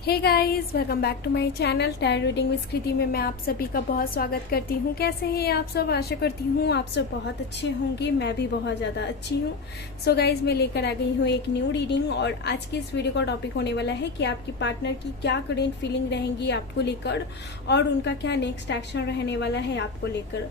Hey guys, welcome back to my channel tarot reading with Kriti में मैं आप सभी का बहुत स्वागत करती हूँ। कैसे हैं आप सब? आशा करती हूँ आप सब बहुत अच्छे होंगे। मैं भी बहुत ज़्यादा अच्छी हूँ। सो गाइस, मैं लेकर आ गई हूँ एक न्यू रीडिंग और आज की इस वीडियो का टॉपिक होने वाला है कि आपकी पार्टनर की क्या करेंट फीलिंग रहेंगी आपको लेकर और उनका क्या नेक्स्ट एक्शन रहने वाला है आपको लेकर।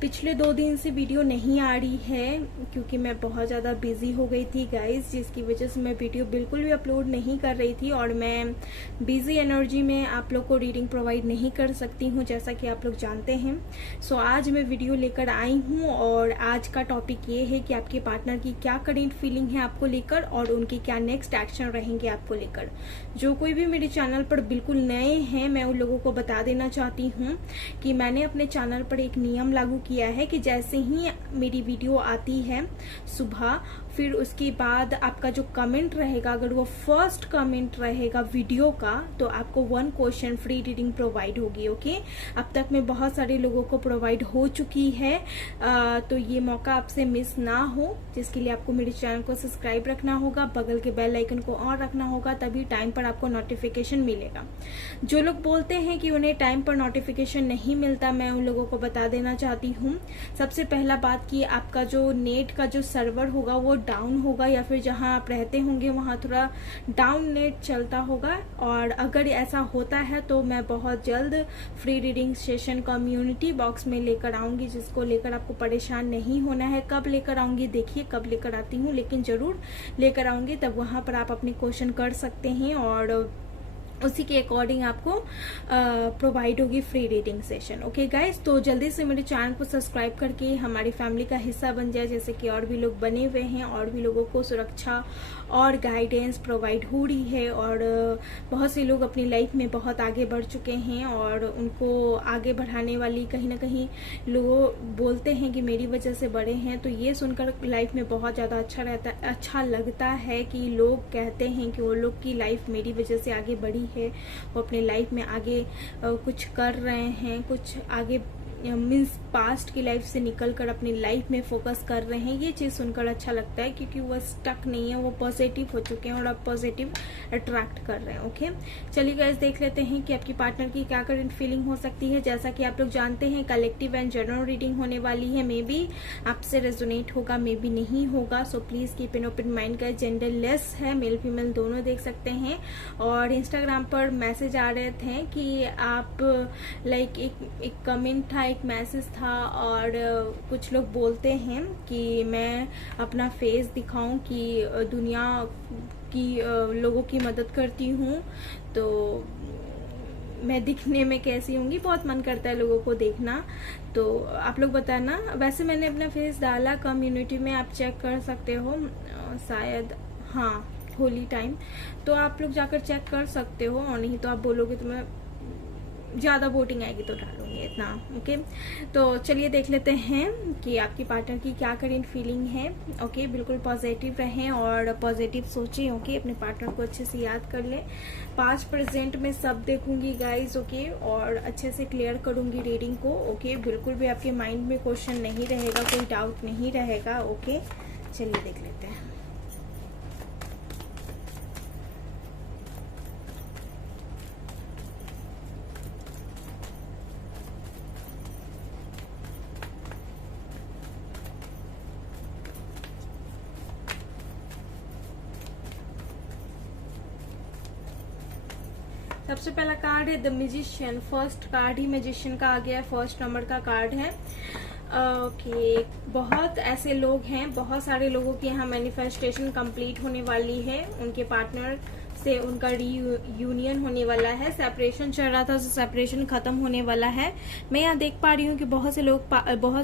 पिछले 2 दिन से वीडियो नहीं आ रही है क्योंकि मैं बहुत ज़्यादा बिजी हो गई थी गाइस, जिसकी वजह से मैं वीडियो बिल्कुल भी अपलोड नहीं कर रही थी और मैं बिजी एनर्जी में आप लोग को रीडिंग प्रोवाइड नहीं कर सकती हूँ, जैसा कि आप लोग जानते हैं। सो आज मैं वीडियो लेकर आई हूँ और आज का टॉपिक ये है कि आपके पार्टनर की क्या करेंट फीलिंग है आपको लेकर और उनके क्या नेक्स्ट एक्शन रहेंगे आपको लेकर। जो कोई भी मेरे चैनल पर बिल्कुल नए हैं, मैं उन लोगों को बता देना चाहती हूँ कि मैंने अपने चैनल पर एक नियम लागू किया है कि जैसे ही मेरी वीडियो आती है सुबह, फिर उसके बाद आपका जो कमेंट रहेगा, अगर वो फर्स्ट कमेंट रहेगा वीडियो का, तो आपको 1 क्वेश्चन फ्री रीडिंग प्रोवाइड होगी। ओके, अब तक में बहुत सारे लोगों को प्रोवाइड हो चुकी है, तो ये मौका आपसे मिस ना हो, जिसके लिए आपको मेरे चैनल को सब्सक्राइब रखना होगा, बगल के बेल आइकन को ऑन रखना होगा, तभी टाइम पर आपको नोटिफिकेशन मिलेगा। जो लोग बोलते हैं कि उन्हें टाइम पर नोटिफिकेशन नहीं मिलता, मैं उन लोगों को बता देना चाहती हूँ। सबसे पहला बात कि आपका जो नेट का जो सर्वर होगा वो डाउन होगा, या फिर जहां आप रहते होंगे वहां थोड़ा डाउन नेट चलता होगा। और अगर ऐसा होता है तो मैं बहुत जल्द free reading session community box में लेकर आऊंगी, जिसको लेकर आपको परेशान नहीं होना है। कब लेकर आऊंगी देखिए, कब लेकर आती हूँ, लेकिन जरूर लेकर आऊंगी। तब वहां पर आप अपने क्वेश्चन कर सकते हैं और उसी के अकॉर्डिंग आपको प्रोवाइड होगी free reading session. Okay guys, तो जल्दी से मेरे चैनल को सब्सक्राइब करके हमारी फैमिली का हिस्सा बन जाए, जैसे कि और भी लोग बने हुए हैं। और भी लोगों को सुरक्षा और गाइडेंस प्रोवाइड हो रही है और बहुत से लोग अपनी लाइफ में बहुत आगे बढ़ चुके हैं और उनको आगे बढ़ाने वाली कहीं ना कहीं लोग बोलते हैं कि मेरी वजह से बड़े हैं। तो ये सुनकर लाइफ में बहुत ज़्यादा अच्छा लगता है कि लोग कहते हैं कि वो लोग की लाइफ मेरी वजह से आगे बढ़ी है, वो अपने लाइफ में आगे कुछ कर रहे हैं, कुछ आगे मीन्स पास्ट की लाइफ से निकलकर अपनी लाइफ में फोकस कर रहे हैं। ये चीज सुनकर अच्छा लगता है क्योंकि वो स्टक नहीं है, वो पॉजिटिव हो चुके हैं और अब पॉजिटिव अट्रैक्ट कर रहे हैं। ओके, चलिए गाइस, देख लेते हैं कि आपकी पार्टनर की क्या करंट फीलिंग हो सकती है। जैसा कि आप लोग जानते हैं, कलेक्टिव एंड जनरल रीडिंग होने वाली है। मे बी आपसे रेजोनेट होगा, मे बी नहीं होगा। So please keep an open mind. का जेंडर लेस है, मेल फीमेल दोनों देख सकते हैं। और इंस्टाग्राम पर मैसेज आ रहे थे कि आप लाइक एक कमेंट था, एक मैसेज था और कुछ लोग बोलते हैं कि मैं अपना फेस दिखाऊं कि दुनिया की लोगों की मदद करती हूँ, तो मैं दिखने में कैसी होंगी। बहुत मन करता है लोगों को देखना, तो आप लोग बताना। वैसे मैंने अपना फेस डाला कम्युनिटी में, आप चेक कर सकते हो, शायद हाँ होली टाइम, तो आप लोग जाकर चेक कर सकते हो। और नहीं तो आप बोलोगे तो मैं ज्यादा वोटिंग आएगी तो डालूंगी इतना। ओके, तो चलिए देख लेते हैं कि आपकी पार्टनर की क्या करेंट फीलिंग है। ओके, बिल्कुल पॉजिटिव रहें और पॉजिटिव सोचें। ओके, अपने पार्टनर को अच्छे से याद कर लें। पास्ट प्रेजेंट में सब देखूंगी गाइज। ओके, और अच्छे से क्लियर करूंगी रीडिंग को। ओके, बिल्कुल भी आपके माइंड में क्वेश्चन नहीं रहेगा, कोई डाउट नहीं रहेगा। ओके, चलिए देख लेते हैं। सबसे पहला कार्ड है the magician. First card he magician का आ गया, फर्स्ट नंबर का कार्ड है। ओके, बहुत ऐसे लोग हैं, बहुत सारे लोगों की यहाँ मैनिफेस्टेशन कंप्लीट होने वाली है। उनके पार्टनर से उनका रीयूनियन होने वाला है। सेपरेशन चल रहा था, सेपरेशन खत्म होने वाला है। मैं यहाँ देख पा रही हूँ कि बहुत से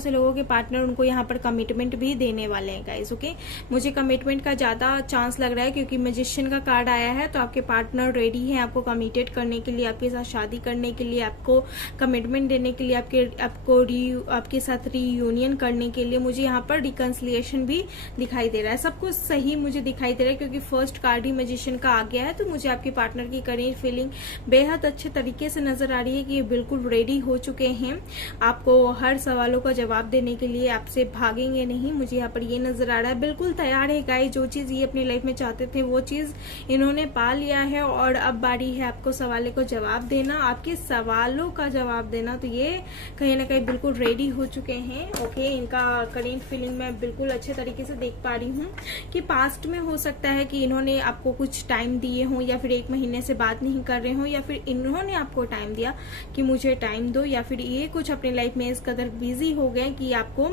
लोगों के पार्टनर उनको यहाँ पर कमिटमेंट भी देने वाले हैं गाइस। ओके, मुझे कमिटमेंट का ज्यादा चांस लग रहा है क्योंकि मैजिशियन का कार्ड आया है, तो आपके पार्टनर रेडी है आपको कमिटेड करने के लिए, आपके साथ शादी करने के लिए, आपको कमिटमेंट देने के लिए, आपके साथ रीयूनियन करने के लिए। मुझे यहाँ पर रिकंसिलिएशन भी दिखाई दे रहा है। सब कुछ सही मुझे दिखाई दे रहा है क्योंकि फर्स्ट कार्ड ही मैजिशियन का आ गया है, तो मुझे आपके पार्टनर की करेंट फीलिंग बेहद अच्छे तरीके से नजर आ रही है कि ये बिल्कुल रेडी हो चुके हैं आपको हर सवालों का जवाब देने के लिए, आपसे भागेंगे नहीं। मुझे यहाँ पर ये नजर आ रहा है बिल्कुल तैयार है गाइस। जो चीज ये अपनी लाइफ में चाहते थे वो चीज इन्होंने पा लिया है और अब बारी है आपको सवालों को जवाब देना, आपके सवालों का जवाब देना। तो ये कहीं ना कहीं बिल्कुल रेडी हो चुके हैं। ओके, इनका करेंट फीलिंग मैं बिल्कुल अच्छे तरीके से देख पा रही हूँ कि पास्ट में हो सकता है कि इन्होंने आपको कुछ टाइम दिए हों, या फिर 1 महीने से बात नहीं कर रहे हों, या फिर इन्होंने आपको टाइम दिया कि मुझे टाइम दो, या फिर ये कुछ अपनी लाइफ में इस कदर बिजी हो गए कि आपको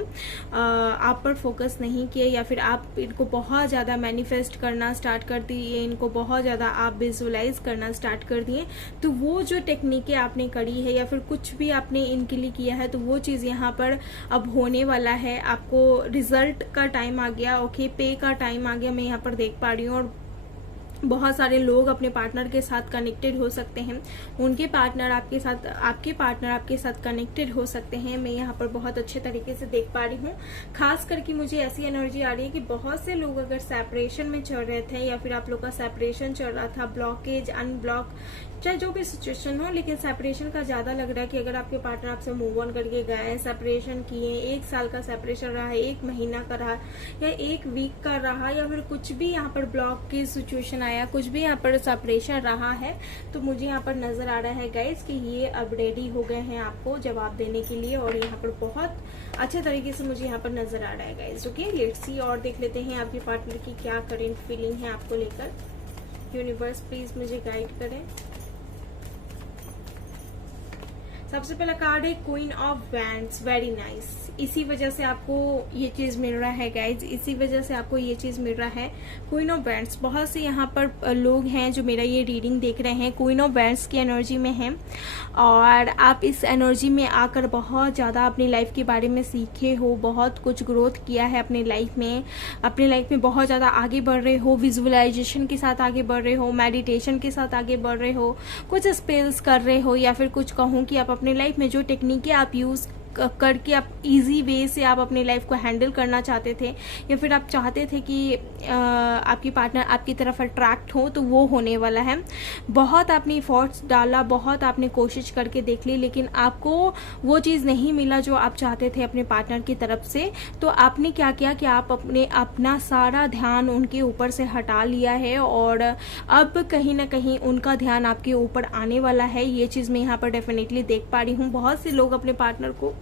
आप पर फोकस नहीं किए, या फिर आप इनको बहुत ज्यादा मैनिफेस्ट करना स्टार्ट कर दिए, इनको बहुत ज्यादा आप विजुअलाइज करना स्टार्ट कर दिए। तो वो जो टेक्निकें आपने करी है या फिर कुछ भी आपने इनके लिए किया है, तो वो चीज यहाँ पर अब होने वाला है। आपको रिजल्ट का टाइम आ गया, ओके, पे का टाइम आ गया, मैं यहाँ पर देख पा रही हूँ। और बहुत सारे लोग अपने पार्टनर के साथ कनेक्टेड हो सकते हैं, उनके पार्टनर आपके साथ, आपके पार्टनर आपके साथ कनेक्टेड हो सकते हैं। मैं यहाँ पर बहुत अच्छे तरीके से देख पा रही हूँ। खास करके मुझे ऐसी एनर्जी आ रही है कि बहुत से लोग अगर सेपरेशन में चल रहे थे, या फिर आप लोग का सेपरेशन चल रहा था, ब्लॉकेज, अनब्लॉक, चाहे जो भी सिचुएशन हो, लेकिन सेपरेशन का ज्यादा लग रहा है कि अगर आपके पार्टनर आपसे मूव ऑन करके गए, सेपरेशन किए, 1 साल का सेपरेशन रहा है, 1 महीना का रहा, या 1 वीक का रहा, या फिर कुछ भी यहाँ पर ब्लॉक की सिचुएशन आया, कुछ भी यहाँ पर सेपरेशन रहा है, तो मुझे यहाँ पर नजर आ रहा है गाइस कि ये अब रेडी हो गए हैं आपको जवाब देने के लिए। और यहाँ पर बहुत अच्छे तरीके से मुझे यहाँ पर नजर आ रहा है गाइस। ओके, लेट्स सी और देख लेते हैं आपके पार्टनर की क्या करेंट फीलिंग है आपको लेकर। यूनिवर्स प्लीज मुझे गाइड करें। सबसे पहला कार्ड है queen of wands, very nice. इसी वजह से आपको ये चीज मिल रहा है गाइज, इसी वजह से आपको ये चीज मिल रहा है। क्वीन ऑफ वैंड्स, बहुत से यहाँ पर लोग हैं जो मेरा ये रीडिंग देख रहे हैं, क्वीन ऑफ वैंड्स की एनर्जी में हैं, और आप इस एनर्जी में आकर बहुत ज्यादा अपनी लाइफ के बारे में सीखे हो, बहुत कुछ ग्रोथ किया है अपनी लाइफ में बहुत ज्यादा आगे बढ़ रहे हो, विजुअलाइजेशन के साथ आगे बढ़ रहे हो, मेडिटेशन के साथ आगे बढ़ रहे हो, कुछ स्पेल्स कर रहे हो, या फिर कुछ कहूँ कि आप अपनी लाइफ में जो टेक्निकें आप यूज करके आप इजी वे से आप अपनी लाइफ को हैंडल करना चाहते थे, या फिर आप चाहते थे कि आपकी पार्टनर आपकी तरफ अट्रैक्ट हो, तो वो होने वाला है। बहुत आपने एफर्ट्स डाला, बहुत आपने कोशिश करके देख ली, लेकिन आपको वो चीज़ नहीं मिला जो आप चाहते थे अपने पार्टनर की तरफ से। तो आपने क्या किया कि आप अपना सारा ध्यान उनके ऊपर से हटा लिया है, और अब कहीं ना कहीं उनका ध्यान आपके ऊपर आने वाला है। ये चीज़ मैं यहाँ पर डेफिनेटली देख पा रही हूँ। बहुत से लोग अपने पार्टनर को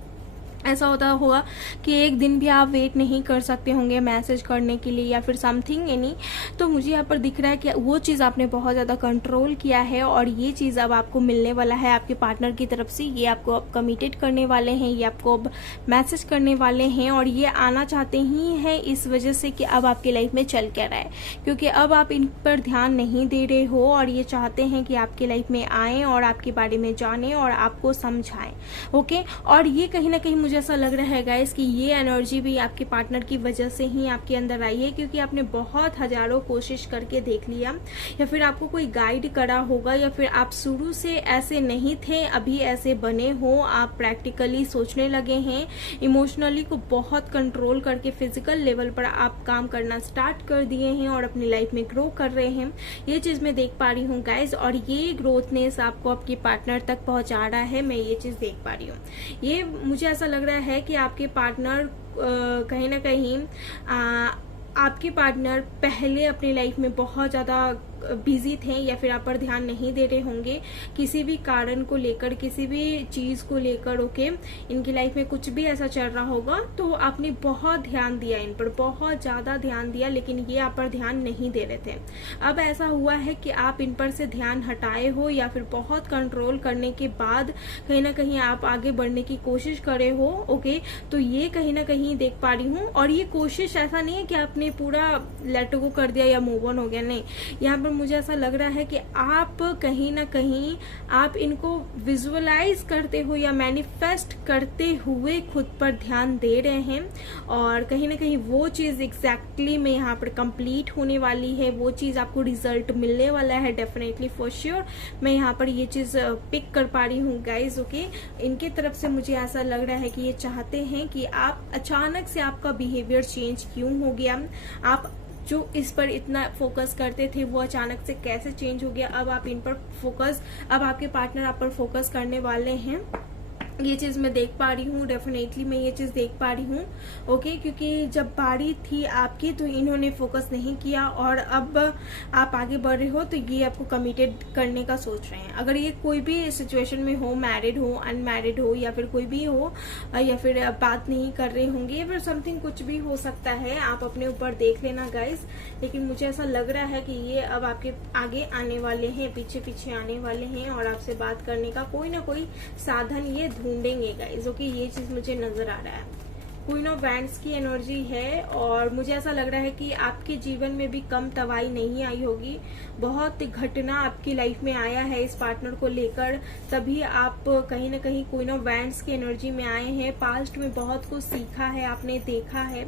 ऐसा होता होगा कि एक दिन भी आप वेट नहीं कर सकते होंगे मैसेज करने के लिए, या फिर समथिंग एनी। तो मुझे यहाँ पर दिख रहा है कि वो चीज़ आपने बहुत ज़्यादा कंट्रोल किया है, और ये चीज़ अब आपको मिलने वाला है आपके पार्टनर की तरफ से। ये आपको अब कमिटेड करने वाले हैं, ये आपको अब मैसेज करने वाले हैं, और ये आना चाहते ही हैं इस वजह से कि अब आपकी लाइफ में चल क्या रहा है, क्योंकि अब आप इन पर ध्यान नहीं दे रहे हो, और ये चाहते हैं कि आपकी लाइफ में आएँ और आपके बारे में जानें और आपको समझाएं। ओके, और ये कहीं ना कहीं मुझे ऐसा लग रहा है गाइस कि ये एनर्जी भी आपके पार्टनर की वजह से ही आपके अंदर आई है, क्योंकि आपने बहुत हजारों कोशिश करके देख लिया, या फिर आपको कोई गाइड करा होगा, या फिर आप शुरू से ऐसे नहीं थे, अभी ऐसे बने हो, आप प्रैक्टिकली सोचने लगे हैं, इमोशनली को बहुत कंट्रोल करके फिजिकल लेवल पर आप काम करना स्टार्ट कर दिए हैं और अपनी लाइफ में ग्रो कर रहे हैं। ये चीज मैं देख पा रही हूँ गाइस, और ये ग्रोथनेस आपको आपके पार्टनर तक पहुंचा रहा है, मैं ये चीज देख पा रही हूँ। ये मुझे ऐसा लग रहा है कि आपके पार्टनर कहीं ना कहीं आपके पार्टनर पहले अपनी लाइफ में बहुत ज़्यादा बिजी थे, या फिर आप पर ध्यान नहीं दे रहे होंगे किसी भी कारण को लेकर, किसी भी चीज़ को लेकर। ओके, इनकी लाइफ में कुछ भी ऐसा चल रहा होगा, तो आपने बहुत ध्यान दिया इन पर, बहुत ज़्यादा ध्यान दिया, लेकिन ये आप पर ध्यान नहीं दे रहे थे। अब ऐसा हुआ है कि आप इन पर से ध्यान हटाए हो, या फिर बहुत कंट्रोल करने के बाद कहीं ना कहीं आप आगे बढ़ने की कोशिश करे हो। ओके, तो ये कहीं ना कहीं देख पा रही हूँ, और ये कोशिश ऐसा नहीं है कि आपने पूरा लेट गो कर दिया या मूव ऑन हो गया, नहीं। यहाँ पर मुझे ऐसा लग रहा है कि आप कहीं ना कहीं आप इनको विजुअलाइज करते हो या मैनिफेस्ट करते हुए खुद पर ध्यान दे रहे हैं, और कहीं ना कहीं वो चीज एग्जैक्टली में यहाँ पर कंप्लीट होने वाली है, वो चीज आपको रिजल्ट मिलने वाला है डेफिनेटली फॉर श्योर। मैं यहाँ पर ये चीज पिक कर पा रही हूँ गाइज। ओके, इनके तरफ से मुझे ऐसा लग रहा है कि ये चाहते हैं कि आप अचानक से आपका बिहेवियर चेंज क्यों हो गया, आप जो इस पर इतना फोकस करते थे वो अचानक से कैसे चेंज हो गया। अब आप इन पर फोकस, अब आपके पार्टनर आप पर फोकस करने वाले हैं, ये चीज मैं देख पा रही हूँ। डेफिनेटली मैं ये चीज देख पा रही हूँ। ओके, क्योंकि जब बारी थी आपकी तो इन्होंने फोकस नहीं किया, और अब आप आगे बढ़ रहे हो तो ये आपको कमिटेड करने का सोच रहे हैं। अगर ये कोई भी सिचुएशन में हो, मैरिड हो, अनमैरिड हो, या फिर कोई भी हो, या फिर बात नहीं कर रहे होंगे, या फिर समथिंग कुछ भी हो सकता है, आप अपने ऊपर देख लेना गाइस। लेकिन मुझे ऐसा लग रहा है कि ये अब आपके आगे आने वाले हैं, पीछे पीछे आने वाले हैं, और आपसे बात करने का कोई ना कोई साधन ये ढूंढेंगे गाइस। ओके, ये चीज मुझे नजर आ रहा है। क्वीन ऑफ वैंड्स की एनर्जी है, और मुझे ऐसा लग रहा है कि आपके जीवन में भी कम तबाही नहीं आई होगी। बहुत घटना आपकी लाइफ में आया है इस पार्टनर को लेकर, तभी आप कहीं ना कहीं क्वीन ऑफ वैंड्स की एनर्जी में आए हैं। पास्ट में बहुत कुछ सीखा है, आपने देखा है।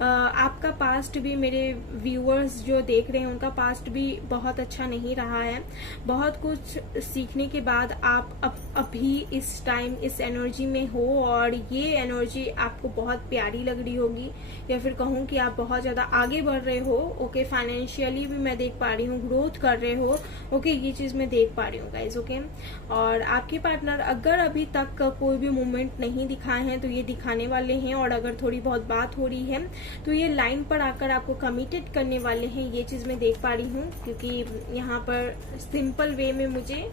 आपका पास्ट भी, मेरे व्यूअर्स जो देख रहे हैं उनका पास्ट भी बहुत अच्छा नहीं रहा है। बहुत कुछ सीखने के बाद आप अभी इस टाइम इस एनर्जी में हो, और ये एनर्जी आपको बहुत प्यारी लग रही होगी, या फिर कहूँ कि आप बहुत ज्यादा आगे बढ़ रहे हो। ओके, फाइनेंशियली भी मैं देख पा रही हूँ, ग्रोथ कर रहे हो। ओके, ये चीज मैं देख पा रही हूँ गाइस। ओके, और आपके पार्टनर अगर अभी तक कोई भी मूवमेंट नहीं दिखाए हैं तो ये दिखाने वाले हैं, और अगर थोड़ी बहुत बात हो रही है तो ये लाइन पर आकर आपको कमिटेड करने वाले हैं। ये चीज मैं देख पा रही हूँ, क्योंकि यहाँ पर सिंपल वे में मुझे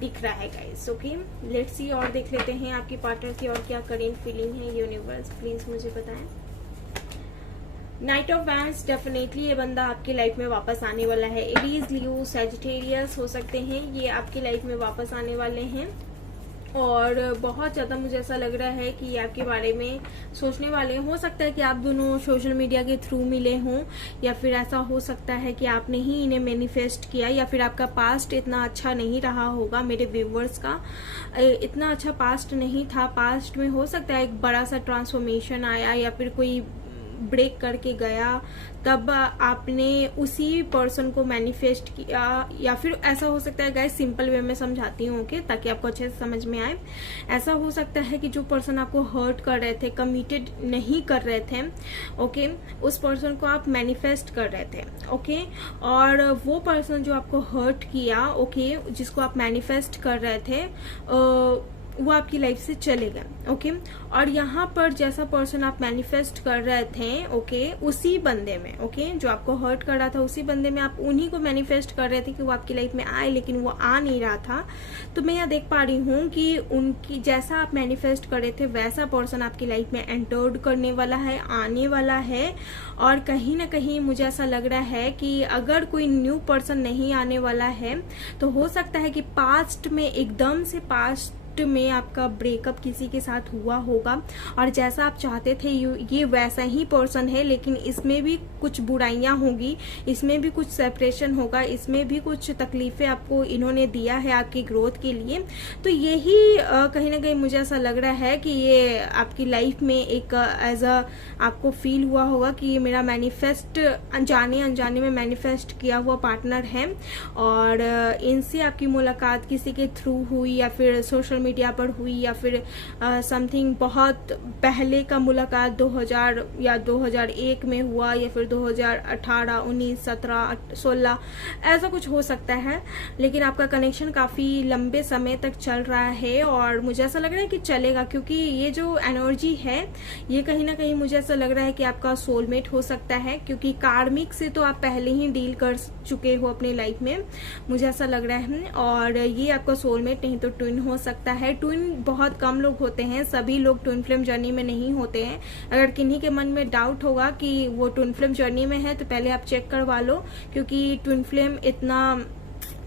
दिख रहा है गाइस। ओके, लेट्स सी, और देख लेते हैं आपकी पार्टनर की और क्या करेंट फीलिंग है। यूनिवर्स प्लीज मुझे बताएं। नाइट ऑफ वैंड्स, डेफिनेटली ये बंदा आपकी लाइफ में वापस आने वाला है। एरीज, लियो, सैजिटेरियस हो सकते हैं, ये आपकी लाइफ में वापस आने वाले हैं, और बहुत ज्यादा मुझे ऐसा लग रहा है कि ये आपके बारे में सोचने वाले हैं। हो सकता है कि आप दोनों सोशल मीडिया के थ्रू मिले हों, या फिर ऐसा हो सकता है कि आपने ही इन्हें मैनिफेस्ट किया, या फिर आपका पास्ट इतना अच्छा नहीं रहा होगा। मेरे व्यूवर्स का इतना अच्छा पास्ट नहीं था। पास्ट में हो सकता है एक बड़ा सा ट्रांसफॉर्मेशन आया, या फिर कोई ब्रेक करके गया, तब आपने उसी पर्सन को मैनिफेस्ट किया, या फिर ऐसा हो सकता है गाइस, सिंपल वे में समझाती हूँ ओके, ताकि आपको अच्छे से समझ में आए। ऐसा हो सकता है कि जो पर्सन आपको हर्ट कर रहे थे, कमिटेड नहीं कर रहे थे, ओके, उस पर्सन को आप मैनिफेस्ट कर रहे थे, ओके, और वो पर्सन जो आपको हर्ट किया, ओके, जिसको आप मैनिफेस्ट कर रहे थे, वो आपकी लाइफ से चले गए, ओके। और यहाँ पर जैसा पर्सन आप मैनिफेस्ट कर रहे थे, ओके, उसी बंदे में, ओके, जो आपको हर्ट कर रहा था, उसी बंदे में आप उन्हीं को मैनिफेस्ट कर रहे थे कि वो आपकी लाइफ में आए, लेकिन वो आ नहीं रहा था। तो मैं यहाँ देख पा रही हूँ कि उनकी जैसा आप मैनिफेस्ट कर रहे थे वैसा पर्सन आपकी लाइफ में एंटर्ड करने वाला है, आने वाला है। और कहीं ना कहीं मुझे ऐसा लग रहा है कि अगर कोई न्यू पर्सन नहीं आने वाला है, तो हो सकता है कि पास्ट में, एकदम से पास्ट में आपका ब्रेकअप किसी के साथ हुआ होगा, और जैसा आप चाहते थे ये वैसा ही पर्सन है, लेकिन इसमें भी कुछ बुराइयां होंगी, इसमें भी कुछ सेपरेशन होगा, इसमें भी कुछ तकलीफें आपको इन्होंने दिया है आपकी ग्रोथ के लिए। तो यही कहीं ना कहीं मुझे ऐसा लग रहा है कि ये आपकी लाइफ में एक एज अ आपको फील हुआ होगा कि ये मेरा मैनिफेस्ट, अनजाने अनजाने में मैनिफेस्ट किया हुआ पार्टनर है, और इनसे आपकी मुलाकात किसी के थ्रू हुई, या फिर सोशल मीडिया पर हुई, या फिर समथिंग बहुत पहले का मुलाकात 2000 या 2001 में हुआ, या फिर 2018, 19, 17, 16, ऐसा कुछ हो सकता है। लेकिन आपका कनेक्शन काफी लंबे समय तक चल रहा है, और मुझे ऐसा लग रहा है कि चलेगा, क्योंकि ये जो एनर्जी है ये कहीं ना कहीं मुझे ऐसा लग रहा है कि आपका सोलमेट हो सकता है, क्योंकि कार्मिक से तो आप पहले ही डील कर चुके हो अपने लाइफ में, मुझे ऐसा लग रहा है। और ये आपका सोलमेट नहीं तो ट्विन हो सकता है। ट्विन बहुत कम लोग होते हैं, सभी लोग ट्विन फ्लेम जर्नी में नहीं होते हैं। अगर किन्हीं के मन में डाउट होगा कि वो ट्विन फ्लेम जर्नी में है, तो पहले आप चेक करवा लो, क्योंकि ट्विन फ्लेम इतना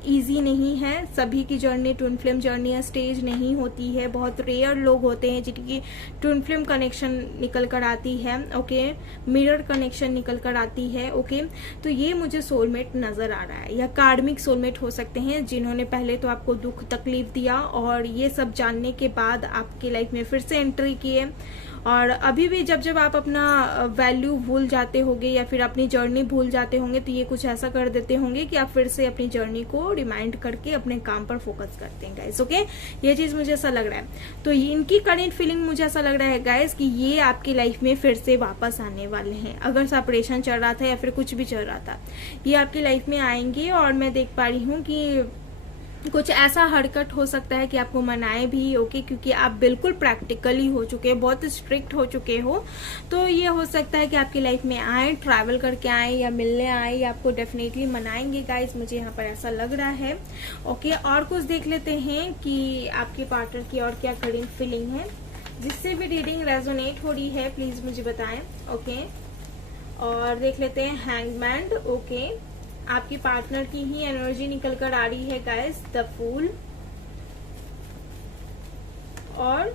इजी नहीं है। सभी की journey twin flame journey stage नहीं होती है, बहुत रेयर लोग होते हैं जिनकी ट्विन फ्लेम कनेक्शन निकल कर आती है, ओके, मिरर कनेक्शन निकल कर आती है, ओके। तो ये मुझे सोलमेट नजर आ रहा है, या कार्मिक सोलमेट हो सकते हैं, जिन्होंने पहले तो आपको दुख तकलीफ दिया, और ये सब जानने के बाद आपकी लाइफ में फिर से एंट्री किए, और अभी भी जब जब आप अपना वैल्यू भूल जाते होंगे या फिर अपनी जर्नी भूल जाते होंगे तो ये कुछ ऐसा कर देते होंगे कि आप फिर से अपनी जर्नी को रिमाइंड करके अपने काम पर फोकस करते हैं गाइस। ओके, ये चीज मुझे ऐसा लग रहा है। तो इनकी करेंट फीलिंग मुझे ऐसा लग रहा है गाइस कि ये आपकी लाइफ में फिर से वापस आने वाले हैं। अगर सेपरेशन चल रहा था या फिर कुछ भी चल रहा था, ये आपकी लाइफ में आएंगे। और मैं देख पा रही हूँ कि कुछ ऐसा हरकत हो सकता है कि आपको मनाए भी। ओके, क्योंकि आप बिल्कुल प्रैक्टिकली हो चुके हैं, बहुत स्ट्रिक्ट हो चुके हो, तो ये हो सकता है कि आपकी लाइफ में आए, ट्रैवल करके आए या मिलने आए, या आपको डेफिनेटली मनाएंगे गाइस, मुझे यहाँ पर ऐसा लग रहा है। ओके, और कुछ देख लेते हैं कि आपके पार्टनर की और क्या करेंट फीलिंग है। जिससे भी रीडिंग रेजोनेट हो रही है प्लीज मुझे बताएं। ओके, और देख लेते हैं हैंगमैन। ओके, आपकी पार्टनर की ही एनर्जी निकल कर आ रही है गाइस, द फूल और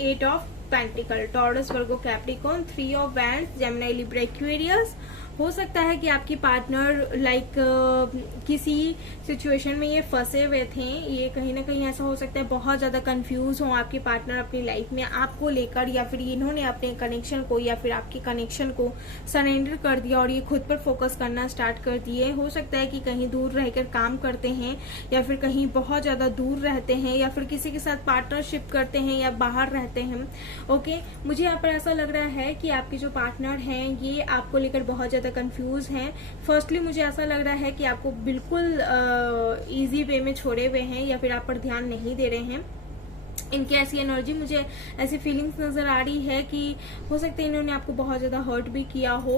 8 of pentacle, taurus, Virgo, Capricorn, 3 of wands, Gemini, Libra, Aquarius. हो सकता है कि आपकी पार्टनर किसी सिचुएशन में ये फंसे हुए थे। ये कहीं ना कहीं ऐसा हो सकता है बहुत ज्यादा कंफ्यूज हो आपके पार्टनर अपनी लाइफ में आपको लेकर, या फिर इन्होंने अपने कनेक्शन को या फिर आपके कनेक्शन को सरेंडर कर दिया और ये खुद पर फोकस करना स्टार्ट कर दिए। हो सकता है कि कहीं दूर रहकर काम करते हैं या फिर कहीं बहुत ज्यादा दूर रहते हैं या फिर किसी के साथ पार्टनरशिप करते हैं या बाहर रहते हैं। ओके, मुझे यहाँ पर ऐसा लग रहा है कि आपके जो पार्टनर हैं ये आपको लेकर बहुत ज्यादा कंफ्यूज हैं। फर्स्टली मुझे ऐसा लग रहा है कि आपको बिल्कुल इजी वे में छोड़े हुए हैं या फिर आप पर ध्यान नहीं दे रहे हैं। इनकी ऐसी एनर्जी, मुझे ऐसी फीलिंग्स नजर आ रही है कि हो सकता है इन्होंने आपको बहुत ज्यादा हर्ट भी किया हो,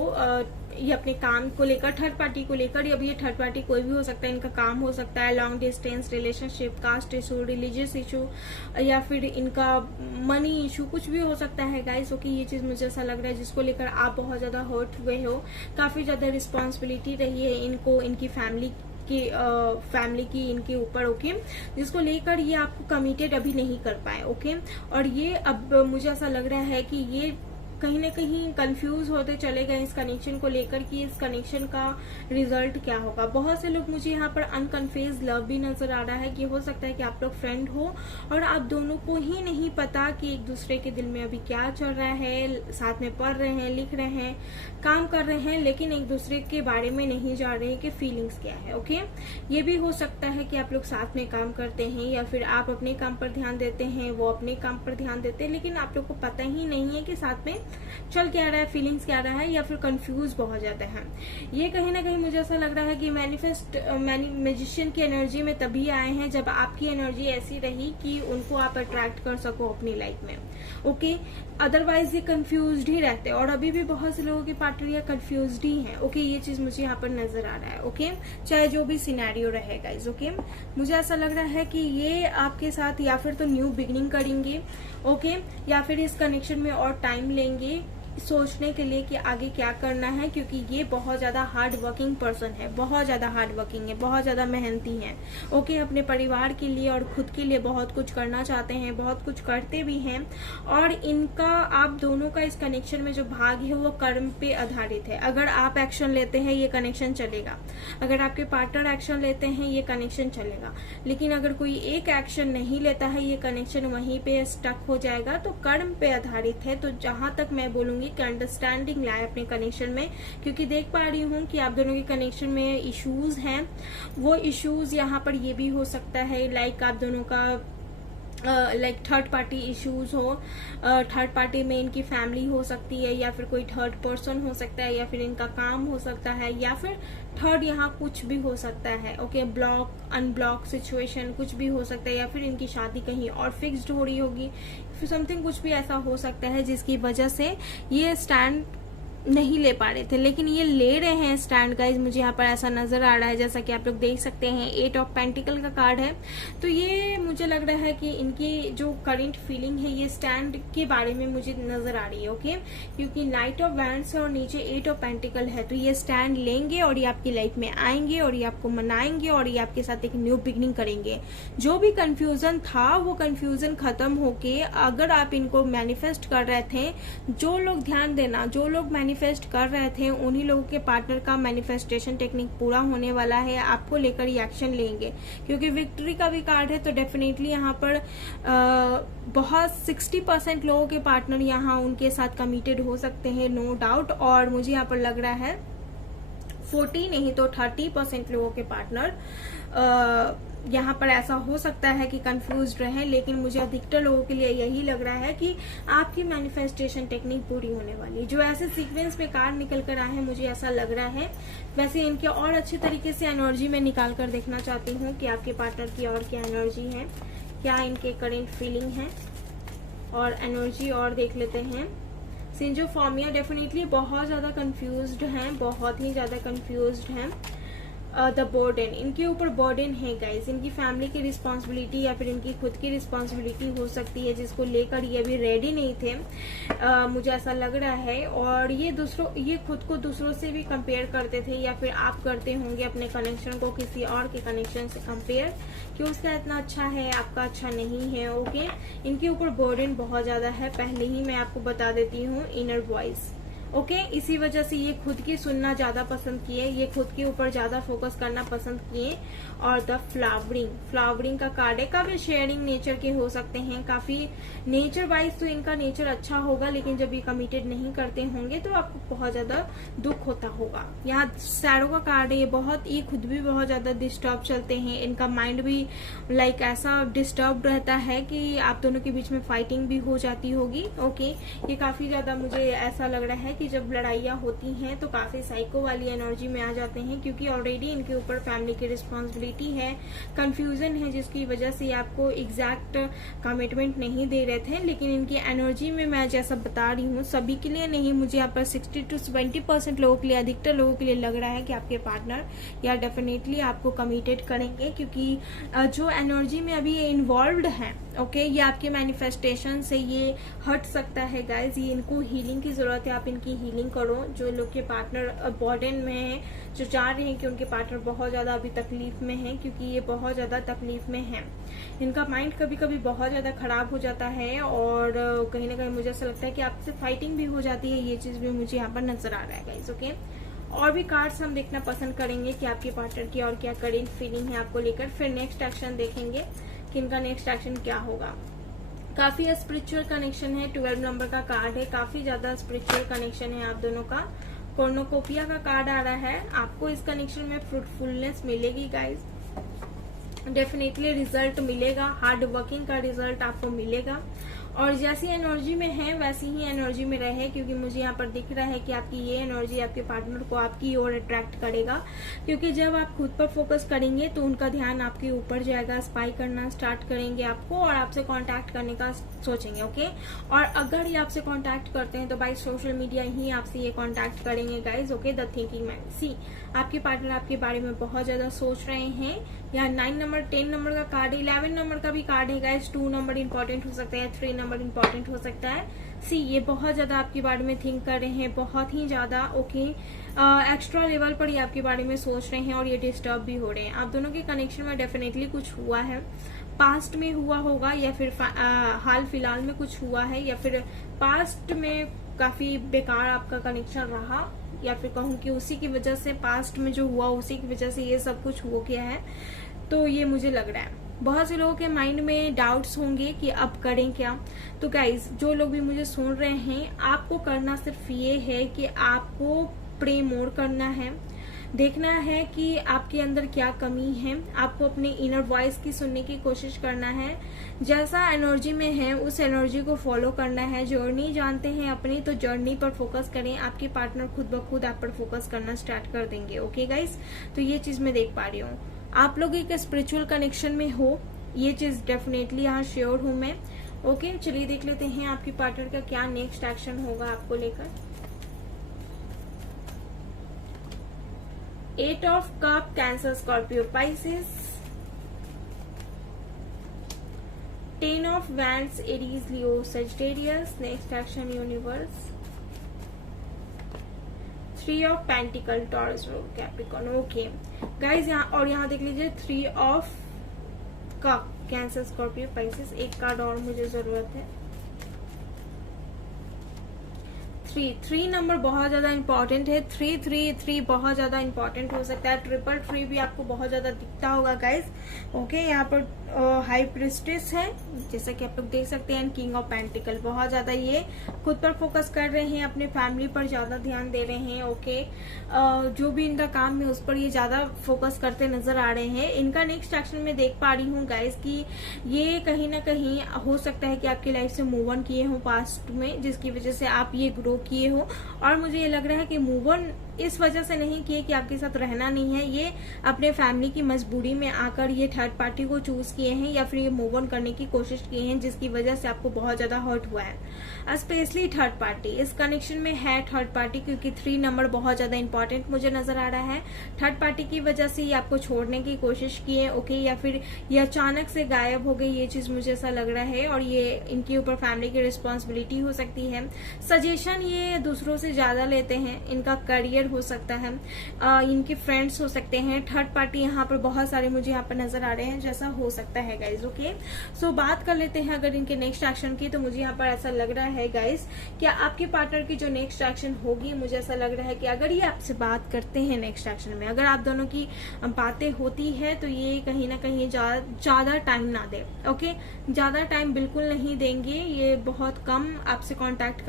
ये अपने काम को लेकर, थर्ड पार्टी को लेकर। अब ये थर्ड पार्टी कोई भी हो सकता है, इनका काम हो सकता है, long distance relationship, caste issue, religious issue, या फिर इनका मनी इशू, कुछ भी हो सकता है गाइस। ओके, ये चीज मुझे ऐसा लग रहा है जिसको लेकर आप बहुत ज्यादा हर्ट हुए हो। काफी ज्यादा रिस्पॉन्सिबिलिटी रही है इनको, इनकी फैमिली की इनके ऊपर। ओके, जिसको लेकर ये आपको कमिटेड अभी नहीं कर पाए। ओके, और ये अब मुझे ऐसा लग रहा है कि ये कहीं ना कहीं कंफ्यूज होते चले गए इस कनेक्शन को लेकर कि इस कनेक्शन का रिजल्ट क्या होगा। बहुत से लोग, मुझे यहाँ पर अनकन्फेज लव भी नजर आ रहा है कि हो सकता है कि आप लोग फ्रेंड हो और आप दोनों को ही नहीं पता कि एक दूसरे के दिल में अभी क्या चल रहा है, साथ में पढ़ रहे हैं, लिख रहे हैं, काम कर रहे हैं, लेकिन एक दूसरे के बारे में नहीं जान रहे कि फीलिंग्स क्या है। ओके, ये भी हो सकता है कि आप लोग साथ में काम करते हैं या फिर आप अपने काम पर ध्यान देते हैं, वो अपने काम पर ध्यान देते हैं, लेकिन आप लोग को पता ही नहीं है कि साथ में चल क्या रहा है, फीलिंग्स क्या रहा है, या फिर कंफ्यूज बहुत ज्यादा है। ये कहीं ना कहीं मुझे ऐसा लग रहा है कि मैजिशियन की एनर्जी में तभी आए हैं जब आपकी एनर्जी ऐसी रही कि उनको आप अट्रैक्ट कर सको अपनी लाइफ में। ओके, अदरवाइज ये कंफ्यूज्ड ही रहते हैं और अभी भी बहुत से लोगों के पार्टनर या कंफ्यूज्ड ही हैं। ओके, ये चीज मुझे यहाँ पर नजर आ रहा है। ओके, चाहे जो भी सिनेरियो रहे गाइस। ओके, मुझे ऐसा लग रहा है कि ये आपके साथ या फिर तो न्यू बिगिनिंग करेंगे। ओके, या फिर इस कनेक्शन में और टाइम लेंगे सोचने के लिए कि आगे क्या करना है, क्योंकि ये बहुत ज्यादा हार्ड वर्किंग पर्सन है, बहुत ज्यादा हार्ड वर्किंग है, बहुत ज्यादा मेहनती है। ओके, अपने परिवार के लिए और खुद के लिए बहुत कुछ करना चाहते हैं, बहुत कुछ करते भी हैं। और इनका, आप दोनों का इस कनेक्शन में जो भाग है वो कर्म पे आधारित है। अगर आप एक्शन लेते हैं ये कनेक्शन चलेगा, अगर आपके पार्टनर एक्शन लेते हैं ये कनेक्शन चलेगा, लेकिन अगर कोई एक एक्शन नहीं लेता है ये कनेक्शन वहीं पे स्टक हो जाएगा। तो कर्म पे आधारित है। तो जहां तक मैं बोलूंगी कि अंडरस्टैंडिंग लाए अपने कनेक्शन में, क्योंकि देख पा रही हूँ कि आप दोनों के कनेक्शन में इश्यूज हैं। वो इश्यूज यहाँ पर ये भी हो सकता है लाइक आप दोनों का थर्ड पार्टी इश्यूज हो, थर्ड पार्टी में इनकी फैमिली हो सकती है या फिर कोई थर्ड पर्सन हो सकता है या फिर इनका काम हो सकता है या फिर थर्ड यहाँ कुछ भी हो सकता है। ओके, ब्लॉक अनब्लॉक सिचुएशन कुछ भी हो सकता है या फिर इनकी शादी कहीं और फिक्स्ड हो रही होगी, फिर समथिंग कुछ भी ऐसा हो सकता है जिसकी वजह से ये स्टैंड नहीं ले पा रहे थे, लेकिन ये ले रहे हैं स्टैंड गाइज। मुझे यहाँ पर ऐसा नजर आ रहा है, जैसा कि आप लोग देख सकते हैं 8 ऑफ पेंटिकल का कार्ड है। तो ये मुझे लग रहा है कि इनकी जो करंट फीलिंग है ये स्टैंड के बारे में मुझे नजर आ रही है। ओके, क्योंकि नाइट ऑफ वैंड्स है और नीचे 8 ऑफ पेंटिकल है, तो ये स्टैंड लेंगे और ये आपकी लाइफ में आएंगे और ये आपको मनाएंगे और ये आपके साथ एक न्यू बिगनिंग करेंगे। जो भी कंफ्यूजन था वो कंफ्यूजन खत्म होके, अगर आप इनको मैनिफेस्ट कर रहे थे, जो लोग ध्यान देना, जो लोग मैनिफेस्ट कर रहे थे उन्हीं लोगों के पार्टनर का मैनिफेस्टेशन टेक्निक पूरा होने वाला है। आपको लेकर ही एक्शन लेंगे, क्योंकि विक्ट्री का भी कार्ड है। तो डेफिनेटली यहाँ पर बहुत 60% लोगों के पार्टनर यहाँ उनके साथ कमिटेड हो सकते हैं, नो डाउट। और मुझे यहाँ पर लग रहा है 40 नहीं तो 30% लोगों के पार्टनर यहाँ पर ऐसा हो सकता है कि कंफ्यूज्ड रहे, लेकिन मुझे अधिकतर लोगों के लिए यही लग रहा है कि आपकी मैनिफेस्टेशन टेक्निक पूरी होने वाली। जो ऐसे सीक्वेंस में कार्ड निकल कर आए हैं मुझे ऐसा लग रहा है। वैसे इनके और अच्छे तरीके से एनर्जी में निकाल कर देखना चाहती हूँ कि आपके पार्टनर की और क्या एनर्जी है, क्या इनके करेंट फीलिंग है और एनर्जी और देख लेते हैं। सिंजोफॉर्मिया डेफिनेटली बहुत ज्यादा कंफ्यूज्ड हैं, बहुत ही ज्यादा कंफ्यूज्ड हैं। द बर्डन, इनके ऊपर बर्डन है गाइस, इनकी फैमिली की रिस्पॉन्सिबिलिटी या फिर इनकी खुद की रिस्पॉन्सिबिलिटी हो सकती है जिसको लेकर ये अभी रेडी नहीं थे, मुझे ऐसा लग रहा है। और ये खुद को दूसरों से भी कंपेयर करते थे, या फिर आप करते होंगे अपने कनेक्शन को किसी और के कनेक्शन से कंपेयर कि उसका इतना अच्छा है आपका अच्छा नहीं है। ओके, इनके ऊपर बर्डन बहुत ज्यादा है, पहले ही मैं आपको बता देती हूँ, इनर वॉइस। ओके, इसी वजह से ये खुद की सुनना ज्यादा पसंद किए, ये खुद के ऊपर ज्यादा फोकस करना पसंद किए। और द फ्लावरिंग का कार्ड है, काफी शेयरिंग नेचर के हो सकते हैं, काफी नेचर वाइज तो इनका नेचर अच्छा होगा, लेकिन जब ये कमिटेड नहीं करते होंगे तो आपको बहुत ज्यादा दुख होता होगा। यहाँ सैडो का कार्ड है, ये खुद भी बहुत ज्यादा डिस्टर्ब चलते हैं, इनका माइंड भी लाइक ऐसा डिस्टर्ब रहता है कि आप दोनों के बीच में फाइटिंग भी हो जाती होगी। ओके, ये काफी ज्यादा मुझे ऐसा लग रहा है कि जब लड़ाइयाँ होती हैं तो काफी साइको वाली एनर्जी में आ जाते हैं, क्योंकि ऑलरेडी इनके ऊपर फैमिली की रिस्पॉन्सिबिलिटी है, कंफ्यूजन है, जिसकी वजह से आपको एग्जैक्ट कमिटमेंट नहीं दे रहे थे। लेकिन इनकी एनर्जी में मैं जैसा बता रही हूँ, सभी के लिए नहीं, मुझे यहाँ पर 60 to 70% लोगों के लिए, अधिकतर लोगों के लिए लग रहा है कि आपके पार्टनर या डेफिनेटली आपको कमिटेड करेंगे, क्योंकि जो एनर्जी में अभी ये इन्वॉल्व्ड है, ओके, ये आपके मैनिफेस्टेशन से ये हट सकता है गाइज। ये इनको हीलिंग की जरूरत है, आप इनकी हीलिंग करो। जो लोग के पार्टनर बर्डन में है, जो चाह रहे हैं कि उनके पार्टनर बहुत ज्यादा अभी तकलीफ में है, क्योंकि ये बहुत ज्यादा तकलीफ में है, इनका माइंड कभी कभी बहुत ज्यादा खराब हो जाता है और कहीं ना कहीं मुझे ऐसा लगता है कि आपसे फाइटिंग भी हो जाती है। ये चीज भी मुझे यहाँ पर नजर आ रहा है गाइज। ओके, और भी कार्ड्स हम देखना पसंद करेंगे कि आपके पार्टनर की और क्या करेंट फीलिंग है आपको लेकर, फिर नेक्स्ट एक्शन देखेंगे कि इनका नेक्स्ट एक्शन क्या होगा। काफी स्पिरिचुअल कनेक्शन है, 12 नंबर का कार्ड है, काफी ज्यादा स्पिरिचुअल कनेक्शन है आप दोनों का। कॉर्नोकोपिया का कार्ड आ रहा है, आपको इस कनेक्शन में फ्रूटफुलनेस मिलेगी गाइज, डेफिनेटली रिजल्ट मिलेगा, हार्ड वर्किंग का रिजल्ट आपको मिलेगा। और जैसी एनर्जी में है वैसी ही एनर्जी में रहे, क्योंकि मुझे यहाँ पर दिख रहा है कि आपकी ये एनर्जी आपके पार्टनर को आपकी ओर अट्रैक्ट करेगा, क्योंकि जब आप खुद पर फोकस करेंगे तो उनका ध्यान आपके ऊपर जाएगा, स्पाई करना स्टार्ट करेंगे आपको और आपसे कांटेक्ट करने का सोचेंगे। ओके, और अगर ये आपसे कांटेक्ट करते हैं तो बाय सोशल मीडिया ही आपसे ये कांटेक्ट करेंगे guys. Okay, the thinking man, see आपके पार्टनर आपके बारे में बहुत ज्यादा सोच रहे हैं। यहाँ 9 नंबर, 10 नंबर का कार्ड है, 11 नंबर का भी कार्ड है गाइज। 2 नंबर इंपॉर्टेंट हो सकता है, 3 नंबर इंपॉर्टेंट हो सकता है। सी ये बहुत ज्यादा आपके बारे में थिंक कर रहे हैं, बहुत ही ज्यादा। ओके, एक्स्ट्रा लेवल पर ये आपके बारे में सोच रहे हैं और ये डिस्टर्ब भी हो रहे हैं। आप दोनों के कनेक्शन में डेफिनेटली कुछ हुआ है, पास्ट में हुआ होगा या फिर हाल फिलहाल में कुछ हुआ है, या फिर पास्ट में काफी बेकार आपका कनेक्शन रहा, या फिर कहूँ कि उसी की वजह से पास्ट में जो हुआ उसी की वजह से ये सब कुछ हो गया है। तो ये मुझे लग रहा है बहुत से लोगों के माइंड में डाउट्स होंगे कि अब करें क्या। तो गाइज, जो लोग भी मुझे सुन रहे हैं, आपको करना सिर्फ ये है कि आपको प्रे मोर करना है, देखना है कि आपके अंदर क्या कमी है, आपको अपने इनर वॉइस की सुनने की कोशिश करना है, जैसा एनर्जी में है उस एनर्जी को फॉलो करना है। जर्नी जानते हैं अपनी, तो जर्नी पर फोकस करें, आपके पार्टनर खुद ब खुद आप पर फोकस करना स्टार्ट कर देंगे। ओके गाइज, तो ये चीज मैं देख पा रही हूँ, आप लोग एक स्पिरिचुअल कनेक्शन में हो, ये चीज डेफिनेटली यहाँ श्योर हूँ मैं। ओके, चलिए देख लेते हैं आपकी पार्टनर का क्या नेक्स्ट एक्शन होगा आपको लेकर। 8 of cup, cancer, Scorpio, Pisces. 10 of wands, Aries, Leo, Sagittarius. Next action universe. 3 of pentacle, taurus, Capricorn. Okay guys, यहाँ देख लीजिए 3 of cup, cancer, Scorpio, Pisces. एक कार्ड और मुझे जरूरत है। थ्री नंबर बहुत ज्यादा इंपॉर्टेंट है। 333 बहुत ज्यादा इंपॉर्टेंट हो सकता है। 333 भी आपको बहुत ज्यादा दिखता होगा गाइस। ओके, यहाँ पर हाई प्रिस्टेस है जैसा कि आप लोग देख सकते हैं, किंग ऑफ पेंटिकल। बहुत ज्यादा ये खुद पर फोकस कर रहे हैं, अपने फैमिली पर ज्यादा ध्यान दे रहे हैं। ओके, जो भी इनका काम है उस पर ये ज्यादा फोकस करते नजर आ रहे हैं। इनका नेक्स्ट एक्शन में देख पा रही हूँ गाइस कि ये कहीं ना कहीं हो सकता है कि आपकी लाइफ से मूव ऑन किए हो पास्ट में, जिसकी वजह से आप ये ग्रो किए हो। और मुझे ये लग रहा है कि मूव ऑन इस वजह से नहीं किए कि आपके साथ रहना नहीं है, ये अपने फैमिली की मजबूरी में आकर ये थर्ड पार्टी को चूज किए हैं या फिर ये मूव ऑन करने की कोशिश की है, जिसकी वजह से आपको बहुत ज्यादा हर्ट हुआ है। स्पेशली थर्ड पार्टी इस कनेक्शन में है, थर्ड पार्टी, क्योंकि 3 नंबर बहुत ज्यादा इंपॉर्टेंट मुझे नजर आ रहा है। थर्ड पार्टी की वजह से ये आपको छोड़ने की कोशिश की है। ओके, या फिर ये अचानक से गायब हो गई, ये चीज मुझे ऐसा लग रहा है। और ये इनके ऊपर फैमिली की रिस्पॉन्सिबिलिटी हो सकती है। सजेशन ये दूसरों से ज्यादा लेते हैं, इनका करियर हो सकता है, इनके फ्रेंड्स हो सकते हैं। थर्ड पार्टी यहाँ पर बहुत सारे मुझे यहाँ पर नजर आ रहे हैं, जैसा हो सकता है गाइज। ओके, सो बात कर लेते हैं अगर इनके नेक्स्ट एक्शन की, तो मुझे यहाँ पर ऐसा लग रहा है गाइज कि आपके पार्टनर की जो नेक्स्ट एक्शन होगी, मुझे ऐसा लग रहा है कि अगर ये आपसे बात करते हैं नेक्स्ट एक्शन में, अगर आप दोनों की बातें होती है, तो ये कहीं ना कहीं ज्यादा टाइम ना दे। ओके, ज्यादा टाइम बिल्कुल नहीं देंगे, ये बहुत कम आपसे कांटेक्ट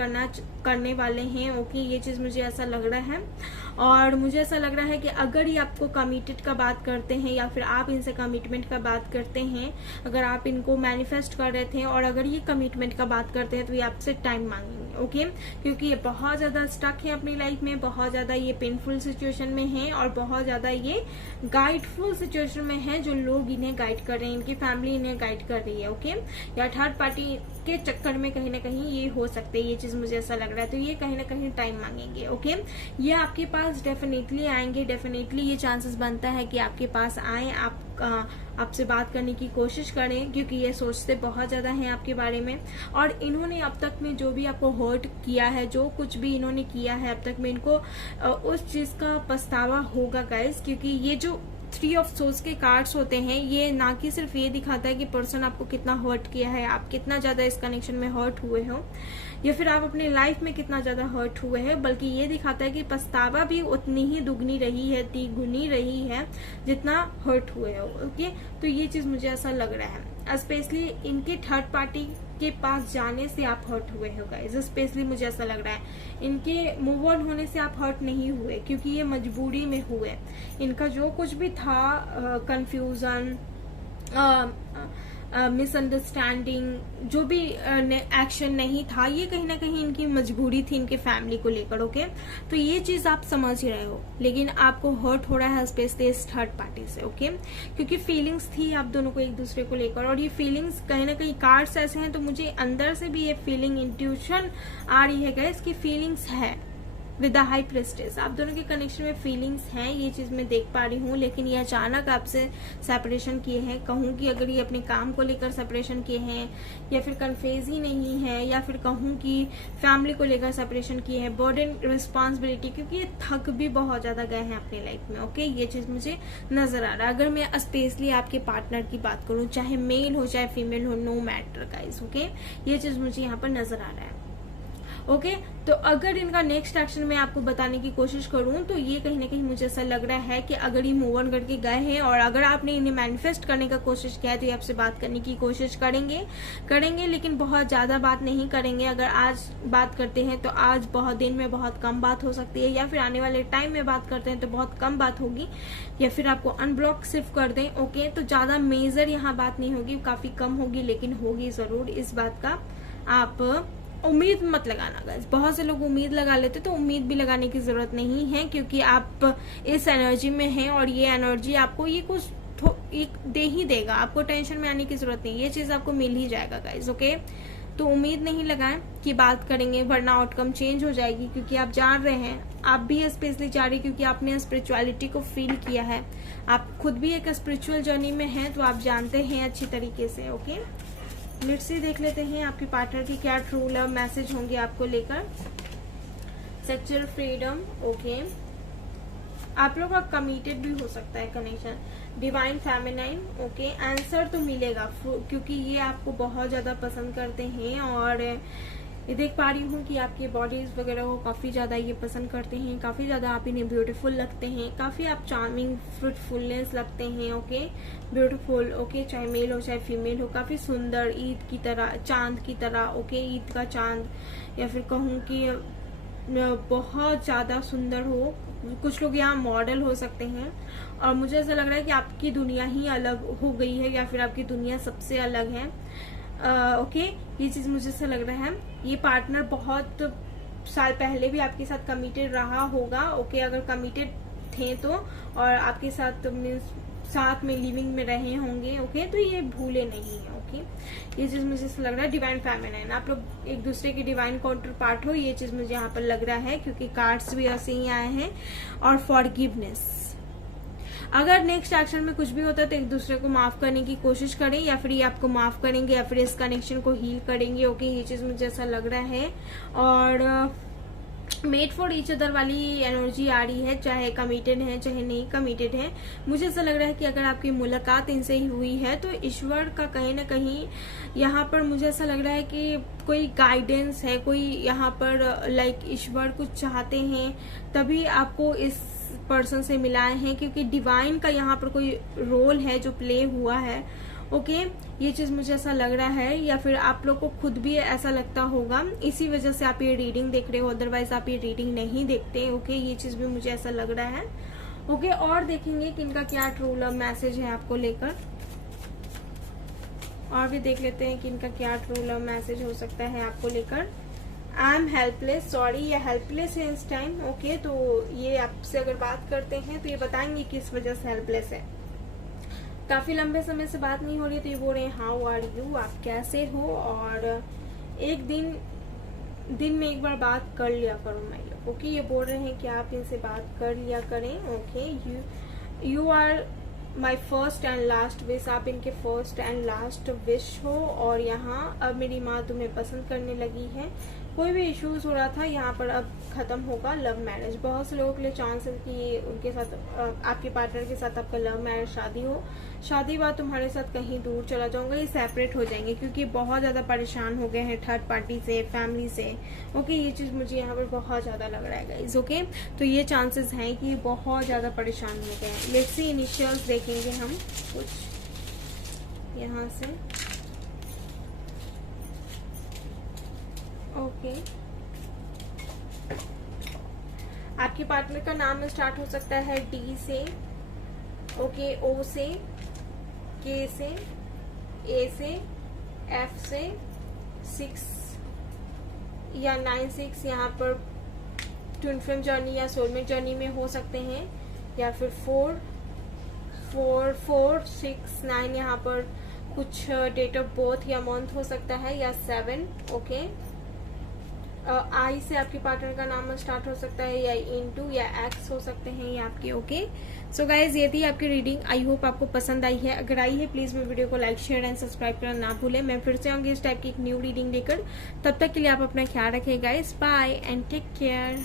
करने वाले हैं। ओके, ये चीज मुझे ऐसा लग रहा है। और मुझे ऐसा लग रहा है कि अगर ये आपको कमिटेड का बात करते हैं या फिर आप इनसे कमिटमेंट का बात करते हैं, अगर आप इनको मैनिफेस्ट कर रहे थे और अगर ये कमिटमेंट का बात करते हैं, तो ये आपसे टाइम मांगेंगे। ओके, क्योंकि ये बहुत ज्यादा स्टक है अपनी लाइफ में, बहुत ज्यादा ये पेनफुल सिचुएशन में है और बहुत ज्यादा ये गाइडफुल सिचुएशन में है। जो लोग इन्हें गाइड कर रहे हैं, इनकी फैमिली इन्हें गाइड कर रही है। ओके, या थर्ड पार्टी के चक्कर में कहीं ना कहीं ये हो सकते हैं, ये चीज मुझे ऐसा लग रहा है। तो ये कहीं ना कहीं टाइम मांगेंगे। ओके, ये आपके पास डेफिनेटली आएंगे, डेफिनेटली ये चांसेस बनता है कि आपके पास आए, आपसे बात करने की कोशिश करें, क्योंकि ये सोचते बहुत ज्यादा हैं आपके बारे में। और इन्होंने अब तक में जो भी आपको हर्ट किया है, जो कुछ भी इन्होंने किया है अब तक में, इनको उस चीज का पछतावा होगा गाइस। क्योंकि ये जो 3 ऑफ सोर्स के कार्ड्स होते हैं, ये ना कि सिर्फ ये दिखाता है कि पर्सन आपको कितना हर्ट किया है, आप कितना ज्यादा इस कनेक्शन में हर्ट हुए हो, या फिर आप अपने लाइफ में कितना ज्यादा हर्ट हुए हैं, बल्कि ये दिखाता है कि पछतावा भी उतनी ही दुगनी रही है, तिगुनी रही है, जितना हर्ट हुए हो। ओके, तो ये चीज मुझे ऐसा लग रहा है। स्पेशली इनके थर्ड पार्टी के पास जाने से आप हर्ट हुए हो गाइस, स्पेशली मुझे ऐसा लग रहा है। इनके मूव ऑन होने से आप हर्ट नहीं हुए, क्योंकि ये मजबूरी में हुए। इनका जो कुछ भी था, कंफ्यूजन, मिसअंडरस्टैंडिंग, जो भी एक्शन नहीं था, ये कहीं ना कहीं इनकी मजबूरी थी इनके फैमिली को लेकर। ओके, तो ये चीज आप समझ ही रहे हो, लेकिन आपको हर्ट हो रहा है स्पेशली इस थर्ड पार्टी से। ओके, क्योंकि फीलिंग्स थी आप दोनों को एक दूसरे को लेकर, और ये फीलिंग्स कहीं ना कहीं कार्ड्स ऐसे हैं, तो मुझे अंदर से भी ये फीलिंग, इंट्यूशन आ रही है गाइस कि फीलिंग्स है विद द हाई प्रेस्टेज। आप दोनों के कनेक्शन में फीलिंग्स हैं, ये चीज मैं देख पा रही हूँ। लेकिन ये अचानक आपसे सेपरेशन किए हैं, कहूँ कि अगर ये अपने काम को लेकर सेपरेशन किए हैं, या फिर कन्फ्यूज ही नहीं है, या फिर कहूँ कि फैमिली को लेकर सेपरेशन किए हैं, बर्डन, रिस्पॉन्सिबिलिटी, क्योंकि ये थक भी बहुत ज्यादा गए हैं अपनी लाइफ में। ओके, ये चीज मुझे नजर आ रहा है। अगर मैं स्पेशली आपके पार्टनर की बात करूँ, चाहे मेल हो चाहे फीमेल हो, नो मैटर गाइस। ओके, ये चीज मुझे यहाँ पर नजर आ रहा है। ओके, तो अगर इनका नेक्स्ट एक्शन में आपको बताने की कोशिश करूं, तो ये कहीं ना कहीं मुझे ऐसा लग रहा है कि अगर ये मूव ऑन करके गए हैं और अगर आपने इन्हें मैनिफेस्ट करने का कोशिश किया है, तो ये आपसे बात करने की कोशिश करेंगे, लेकिन बहुत ज्यादा बात नहीं करेंगे। अगर आज बात करते हैं तो आज बहुत दिन में बहुत कम बात हो सकती है, या फिर आने वाले टाइम में बात करते हैं तो बहुत कम बात होगी, या फिर आपको अनब्लॉक सिर्फ कर दें। ओके, तो ज्यादा मेजर यहाँ बात नहीं होगी, काफी कम होगी, लेकिन होगी जरूर। इस बात का आप उम्मीद मत लगाना गाइस। बहुत से लोग उम्मीद लगा लेते, तो उम्मीद भी लगाने की जरूरत नहीं है, क्योंकि आप इस एनर्जी में हैं और ये एनर्जी आपको ये कुछ दे ही देगा। आपको टेंशन में आने की जरूरत नहीं, ये चीज आपको मिल ही जाएगा गाइस। ओके, तो उम्मीद नहीं लगाएं कि बात करेंगे, वरना आउटकम चेंज हो जाएगी, क्योंकि आप जान रहे हैं, आप भी स्पेशली जा रही, क्योंकि आपने स्पिरिचुअलिटी को फील किया है, आप खुद भी एक स्पिरिचुअल जर्नी में हैं, तो आप जानते हैं अच्छी तरीके से। ओके, लेट्स सी देख लेते हैं आपके पार्टनर की क्या ट्रू लव मैसेज होंगे आपको लेकर। सेक्सुअल फ्रीडम, ओके, आप लोग का कमिटेड भी हो सकता है connection. Divine feminine, okay, answer तो मिलेगा, क्योंकि ये आपको बहुत ज्यादा पसंद करते हैं और ये देख पा रही हूँ कि आपके बॉडीज वगैरह को काफ़ी ज़्यादा ये पसंद करते हैं, काफ़ी ज़्यादा आप इन्हें ब्यूटीफुल लगते हैं, काफ़ी आप चार्मिंग फ्रूटफुलनेस लगते हैं। Okay, beautiful. ओके, चाहे मेल हो चाहे फीमेल हो, काफ़ी सुंदर, ईद की तरह, चांद की तरह। ओके, ईद का चांद, या फिर कहूँ कि बहुत ज़्यादा सुंदर हो। कुछ लोग यहाँ मॉडल हो सकते हैं, और मुझे ऐसा लग रहा है कि आपकी दुनिया ही अलग हो गई है, या फिर आपकी दुनिया सबसे अलग है। ओके, ये चीज़ मुझे ऐसा लग रहा है। ये पार्टनर बहुत साल पहले भी आपके साथ कमिटेड रहा होगा। ओके, अगर कमिटेड थे तो, और आपके साथ मीन्स साथ में लिविंग में रहे होंगे। ओके, तो ये भूले नहीं है। ओके, ये चीज मुझे ऐसा लग रहा है। डिवाइन फेमिनाइन, आप लोग एक दूसरे के डिवाइन काउंटर पार्ट हो, ये चीज मुझे यहाँ पर लग रहा है, क्योंकि कार्ड्स भी ऐसे ही आए हैं। और फॉरगिवनेस, अगर नेक्स्ट एक्शन में कुछ भी होता है तो एक दूसरे को माफ करने की कोशिश करें, या फिर ये आपको माफ करेंगे, या फिर इस कनेक्शन को हील करेंगे। ओके, ये चीज मुझे ऐसा लग रहा है। और मेड फॉर ईच अदर वाली एनर्जी आ रही है, चाहे कमिटेड है चाहे नहीं कमिटेड है। मुझे ऐसा लग रहा है कि अगर आपकी मुलाकात इनसे ही हुई है तो ईश्वर का कहीं ना कहीं यहाँ पर मुझे ऐसा लग रहा है कि कोई गाइडेंस है, कोई यहाँ पर लाइक ईश्वर कुछ चाहते हैं तभी आपको इस पर्सन से मिलाए हैं, क्योंकि डिवाइन का यहाँ पर कोई रोल है जो प्ले हुआ है। ओके, ये चीज मुझे ऐसा लग रहा है, या फिर आप लोग को खुद भी ऐसा लगता होगा, इसी वजह से आप ये रीडिंग देख रहे हो, अदरवाइज आप ये रीडिंग नहीं देखते। ओके, ये चीज भी मुझे ऐसा लग रहा है। ओके, और देखेंगे कि इनका क्या ट्रू लव मैसेज है आपको लेकर, और भी देख लेते हैं कि इनका क्या ट्रू लव मैसेज हो सकता है आपको लेकर। आई एम हेल्पलेस, सॉरी, ये हेल्पलेस है इस टाइम। ओके, तो ये आपसे अगर बात करते हैं तो ये बताएंगे किस वजह से हेल्पलेस है। काफी लंबे समय से बात नहीं हो रही, तो ये बोल रहे हैं हाउ आर यू, आप कैसे हो, और एक दिन में एक बार बात कर लिया करो माय लव। ओके, ये बोल रहे हैं कि आप इनसे बात कर लिया करें। Okay, you are my first and last wish, आप इनके फर्स्ट एंड लास्ट विश हो। और यहाँ अब मेरी माँ तुम्हें पसंद करने लगी है, कोई भी इश्यूज हो रहा था यहाँ पर अब खत्म होगा। लव मैरिज, बहुत से लोगों के लिए चांस है कि उनके साथ, आपके पार्टनर के साथ आपका लव मैरिज शादी हो, शादी बाद तुम्हारे साथ कहीं दूर चला जाऊंगा, ये सेपरेट हो जाएंगे, क्योंकि बहुत ज्यादा परेशान हो गए हैं थर्ड पार्टी से, फैमिली से। ओके, ये चीज मुझे यहाँ पर बहुत ज्यादा लग रहा है गाइज। ओके, तो ये चांसेस हैं कि बहुत ज्यादा परेशान हो गए हैं। लेट्स सी, इनिशियल्स देखेंगे हम कुछ यहाँ से। ओके, आपके पार्टनर का नाम स्टार्ट हो सकता है डी से, ओके, ओ से, के से, ए से, एफ से, 6 या 9-6 यहाँ पर ट्विन फ्लेम जर्नी या सोलमेट जर्नी में हो सकते हैं, या फिर 4-4-4-6-9 यहाँ पर कुछ डेट ऑफ बर्थ या मंथ हो सकता है, या 7। ओके, आई से आपके पार्टनर का नाम स्टार्ट हो सकता है, या इनटू या एक्स हो सकते हैं ये आपके। ओके, सो गाइज, ये थी आपकी रीडिंग। आई होप आपको पसंद आई है। अगर आई है प्लीज मेरे वीडियो को लाइक, शेयर एंड सब्सक्राइब करना ना भूलें। मैं फिर से आऊंगी इस टाइप की एक न्यू रीडिंग लेकर। तब तक के लिए आप अपना ख्याल रखें guys. Bye and take care.